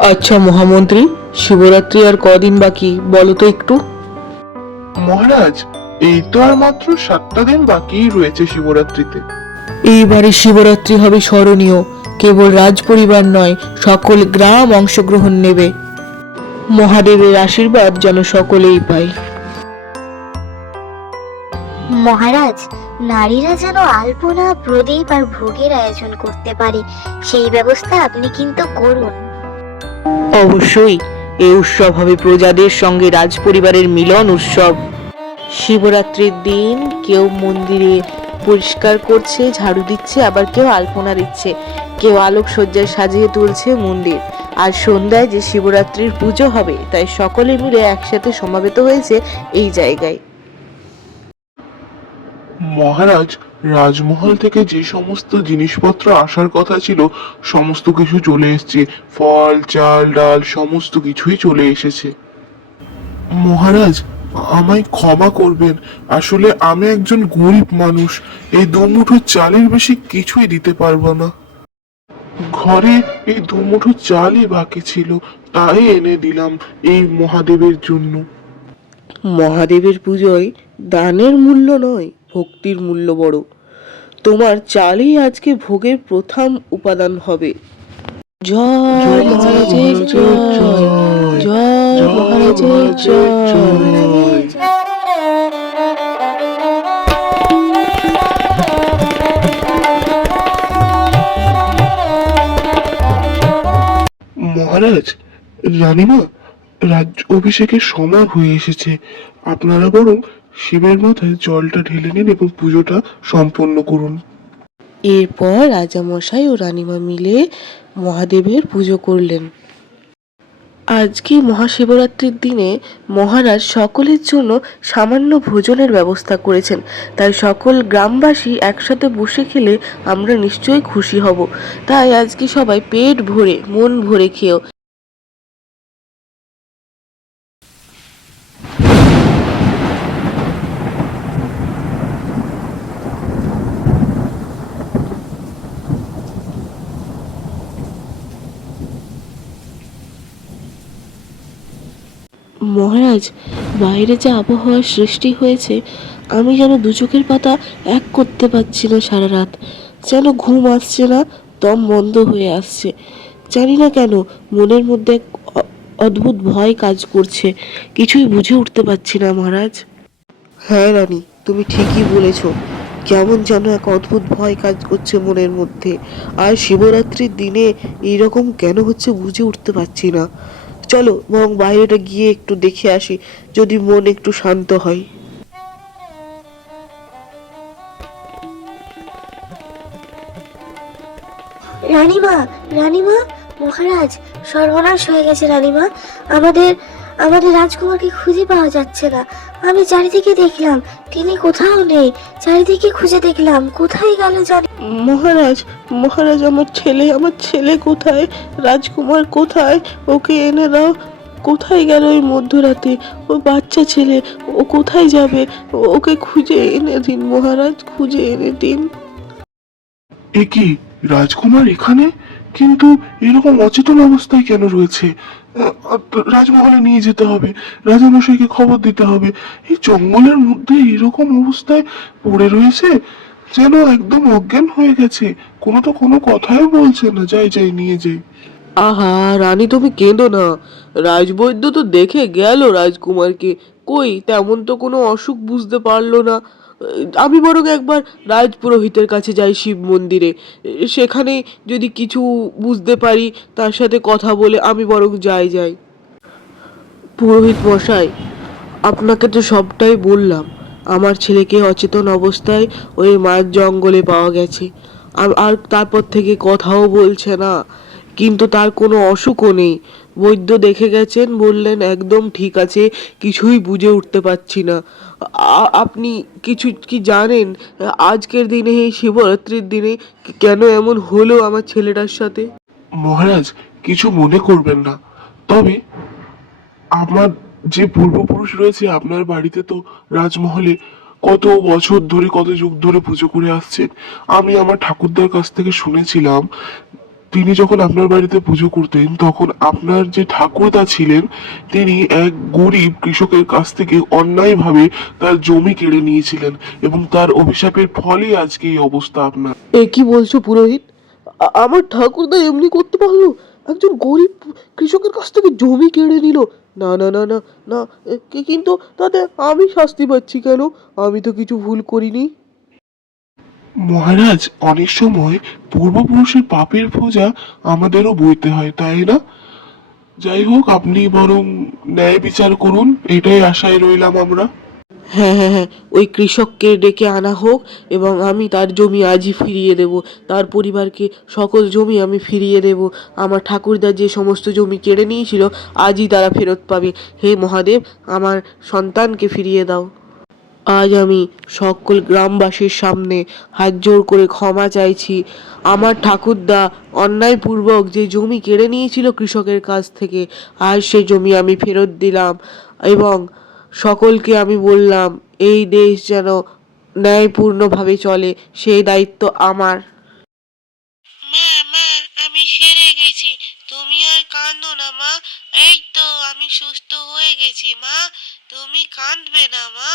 আচ্ছা মহামন্ত্রী, শিবরাত্রি আর কদিন বাকি বলো তো একটু। মহারাজ, এই তো আর মাত্র 7টা দিন বাকি রয়েছে শিবরাত্রিতে। এইবারে শিবরাত্রি হবে স্মরণীয়। কেবল রাজপরিবার নয়, সকল গ্রাম অংশগ্রহণ নেবে। মহাদেবের আশীর্বাদ যেন সকলেই পায়। মহারাজ, নারীরা যেন আলপনা, প্রদীপ আর ভোগের আয়োজন করতে পারে, সেই ব্যবস্থা আপনি কিন্তু করুন। অবশ্যই। এই উৎসব হবে প্রজাদের সঙ্গে রাজপরিবারের মিলন উৎসব। শিবরাত্রির দিন কেউ মন্দিরে পরিষ্কার করছে, ঝাড়ু দিচ্ছে, আবার কেউ আলপনা দিচ্ছে, কেউ আলোকসজ্জায় সাজিয়ে তুলছে মন্দির। আর সন্ধ্যায় যে শিবরাত্রির পুজো হবে, তাই সকলে মিলে একসাথে সমাবেত হয়েছে এই জায়গায়। মহারাজ, রাজমহল থেকে যে সমস্ত জিনিসপত্র আসার কথা ছিল সমস্ত কিছু চলে এসেছে। ফল, চাল, ডাল সমস্ত কিছুই চলে এসেছে। মহারাজ, আমায় ক্ষমা করবেন। আসলে আমি একজন গরিব মানুষ, এই দুমুঠো চালের বেশি কিছুই দিতে পারবো না। ঘরে এই দুমুঠো চালই বাকি ছিল, তাই এনে দিলাম এই মহাদেবের জন্য। মহাদেবের পুজোয় দানের মূল্য নয়, ভক্তির মূল্য বড়। তোমার চালই আজকে ভোগের প্রথম উপাদান হবে। জয় মহারাজের জয়, জয় মহারাজের জয়। মহারাজ, রানীমা, রাজ অভিষেকের সময় হয়ে এসেছে। আপনারা বরং শিবের মাথায় জলটা ঢেলে নিন এবং পুজোটা সম্পন্ন করুন। এরপর রাজামশাই ও রানীমা মিলে মহাদেবের পুজো করলেন। আজকে মহাশিবরাত্রির দিনে মহারাজ সকলের জন্য সামান্য ভোজনের ব্যবস্থা করেছেন। তাই সকল গ্রামবাসী একসাথে বসে খেলে আমরা নিশ্চয়ই খুশি হব। তাই আজকে সবাই পেট ভরে মন ভরে খেও। মহারাজ, বাইরে যে আবহাওয়ার সৃষ্টি হয়েছে, আমি যেন দু চোখের পাতা এক করতে পারছি না সারা রাত। যেন ঘুম আসছে না, দম বন্ধ হয়ে আসছে। জানি না কেন মনের মধ্যে এক অদ্ভুত ভয় কাজ করছে। কিছুই বুঝে উঠতে পারছি না মহারাজ। হ্যাঁ রানী, তুমি ঠিকই বলেছ। কেমন যেন এক অদ্ভুত ভয় কাজ করছে মনের মধ্যে। আর শিবরাত্রির দিনে এইরকম কেন হচ্ছে বুঝে উঠতে পারছি না। চলো বরং বাইরেটা গিয়ে একটু দেখে আসি, যদি মন একটু শান্ত হয়। রানীমা, রানীমা, মহারাজ, সর্বনাশ হয়ে গেছে রানীমা। আমাদের আমাদের রাজকুমারকে খুঁজে পাওয়া যাচ্ছে না। আমি চারিদিকে দেখলাম, তিনি কোথাও নেই। চারিদিকে খুঁজে দেখলাম, কোথায় গেল জানি। মহারাজ, মহারাজ, আমার ছেলে কোথায়? রাজকুমার কোথায়? ওকে এনে দাও। কোথায় গেল ওই মধ্যরাতে? ও বাচ্চা ছেলে, ও কোথায় যাবে? ওকে খুঁজে এনে দিন মহারাজ, খুঁজে এনে দিন। এ কি, রাজকুমার এখানে? কিন্তু এরকম অচেতন অবস্থায় কেন রয়েছে? রাজমহলে নিয়ে যেতে হবে, রাজামশাইকে খবর দিতে হবে। এই জঙ্গলের মধ্যে এরকম অবস্থায় পড়ে রয়েছে, যেন একদম অজ্ঞান হয়ে গেছে। কোনো কথাই বলছে না। যাই যাই, নিয়ে যাই। আহা রানী, তুমি কেঁদো না। রাজবৈদ্য তো দেখে গেল রাজকুমারকে। কই তেমন তো কোনো অসুখ বুঝতে পারলো না। আমি বরং একবার রাজপুরোহিতের কাছে যাই শিব মন্দিরে। সেখানে যদি কিছু বুঝতে পারি, তার সাথে কথা বলে আমি বরং যাই। পুরোহিত মশাই, আপনাকে তো সবটাই বললাম। আমার ছেলেকে অচেতন অবস্থায় ওই মাঝ জঙ্গলে পাওয়া গেছে। আর তারপর থেকে কথাও বলছে না, কিন্তু তার কোনো অসুখও নেই। বৈদ্য দেখে গেছেন, বললেন একদম ঠিক আছে, কিছুই বুঝে উঠতে পারছি না। আপনি কিছু কি জানেন আজকের দিনে, এই শিবরাত্রির দিনে কেন এমন হলো আমার ছেলেটার সাথে? মহারাজ, কিছু মনে করবেন না। তবে আমার যে পূর্বপুরুষ রয়েছে আপনার বাড়িতে, তো রাজমহলে কত বছর ধরে, কত যুগ ধরে পুজো করে আসছেন। আমি আমার ঠাকুরদার কাছ থেকে শুনেছিলাম তিনি যখন আপনার বাড়িতে পুজো করতেন তখন আপনার যে ঠাকুরদা ছিলেন তিনি এক গরিব কৃষকের কাছ থেকে অন্যায়ভাবে তার জমি কেড়ে নিয়েছিলেন এবং তার অভিশাপের ফলেই আজকে এই অবস্থা আপনার। এ কি বলছো পুরোহিত? আমার ঠাকুরদা এমনি করতে পারলো? একজন গরিব কৃষকের কাছ থেকে জমি কেড়ে নিল? না না না না না, কিন্তু তাতে আমি শাস্তি পাচ্ছি কেন? আমি তো কিছু ভুল করিনি। মহারাজ, অনেক সময় পূর্বপুরুষের পাপের বোঝা আমাদেরও বইতে হয়, তাই না? যাই হোক, আপনি বরং ন্যায় বিচার করুন, এটাই আশায় রইলাম আমরা। হ্যাঁ হ্যাঁ হ্যাঁ, ওই কৃষককে ডেকে আনা হোক এবং আমি তার জমি আজই ফিরিয়ে দেব। তার পরিবারকে সকল জমি আমি ফিরিয়ে দেব। আমার ঠাকুরদা যে সমস্ত জমি কেড়ে নিয়েছিল আজই তারা ফেরত পাবে। হে মহাদেব, আমার সন্তানকে ফিরিয়ে দাও। আজ আমি সকল গ্রামবাসীর সামনে হাত জোড় করে ক্ষমা চাইছি। আমার ঠাকুরদা অন্যায়পূর্বক যে জমি কেড়ে নিয়েছিল কৃষকের কাছ থেকে, আজ সে জমি আমি ফেরত দিলাম এবং সকলকে আমি বললাম এই দেশ যেন ন্যায়পূর্ণভাবে চলে, সেই দায়িত্ব আমার। মা মা, আমি সেরে গেছি, তুমি আর কাঁদো না মা। এই তো আমি সুস্থ হয়ে গেছি মা, তুমি কাঁদবে না মা।